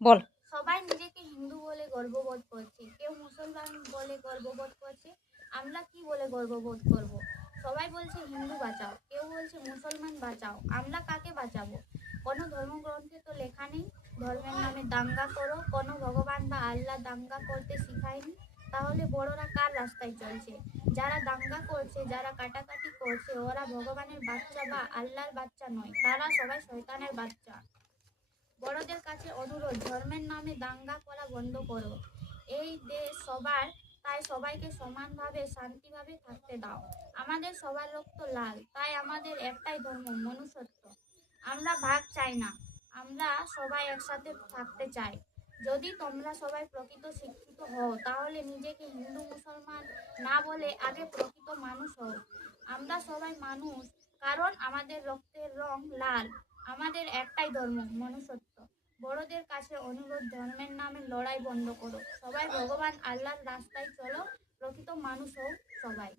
বল। সবাই নিজেকে হিন্দু বলে গর্ববোধ করছে, কেউ মুসলমান বলে গর্ববোধ করছে। আমরা কি বলে গর্ববোধ করব? সবাই বলছে হিন্দু বাঁচাও, কেউ বলছে মুসলমান বাঁচাও। আমরা কাকে বাঁচাবো? কোনো ধর্মগ্রন্থে তো লেখা নেই ধর্মের নামে দাঙ্গা করো, কোনো ভগবান বা আল্লাহ দাঙ্গা করতে শিখায়নি। তাহলে বড়রা কার রাস্তায় চলছে? যারা দাঙ্গা করছে, যারা কাটাকাটি করছে, ওরা ভগবানের বাচ্চা বা আল্লাহর বাচ্চা নয়, তারা সবাই শয়তানের বাচ্চা। বড়দের কাছে অনুরোধ, ধর্মের নামে দাঙ্গা করা বন্ধ করো। এই দেশ সবার, তাই সবাইকে সমানভাবে শান্তিভাবে থাকতে দাও। আমাদের সবার রক্ত লাল, তাই আমাদের একটাই ধর্ম, মনুষ্যত্ব। আমরা ভাগ চাই না, আমরা সবাই একসাথে থাকতে চাই। যদি তোমরা সবাই প্রকৃত শিক্ষিত হও, তাহলে নিজেকে হিন্দু মুসলমান না বলে আগে প্রকৃত মানুষ হও। আমরা সবাই মানুষ, কারণ আমাদের রক্তের রং লাল। আমাদের একটাই ধর্ম, মনুষ্যত্ব। বড়দের কাছে অনুরোধ, ধর্মের নামে লড়াই বন্ধ করো। সবাই ভগবান আল্লাহর রাস্তায় চলো, প্রকৃত মানুষ হও সবাই।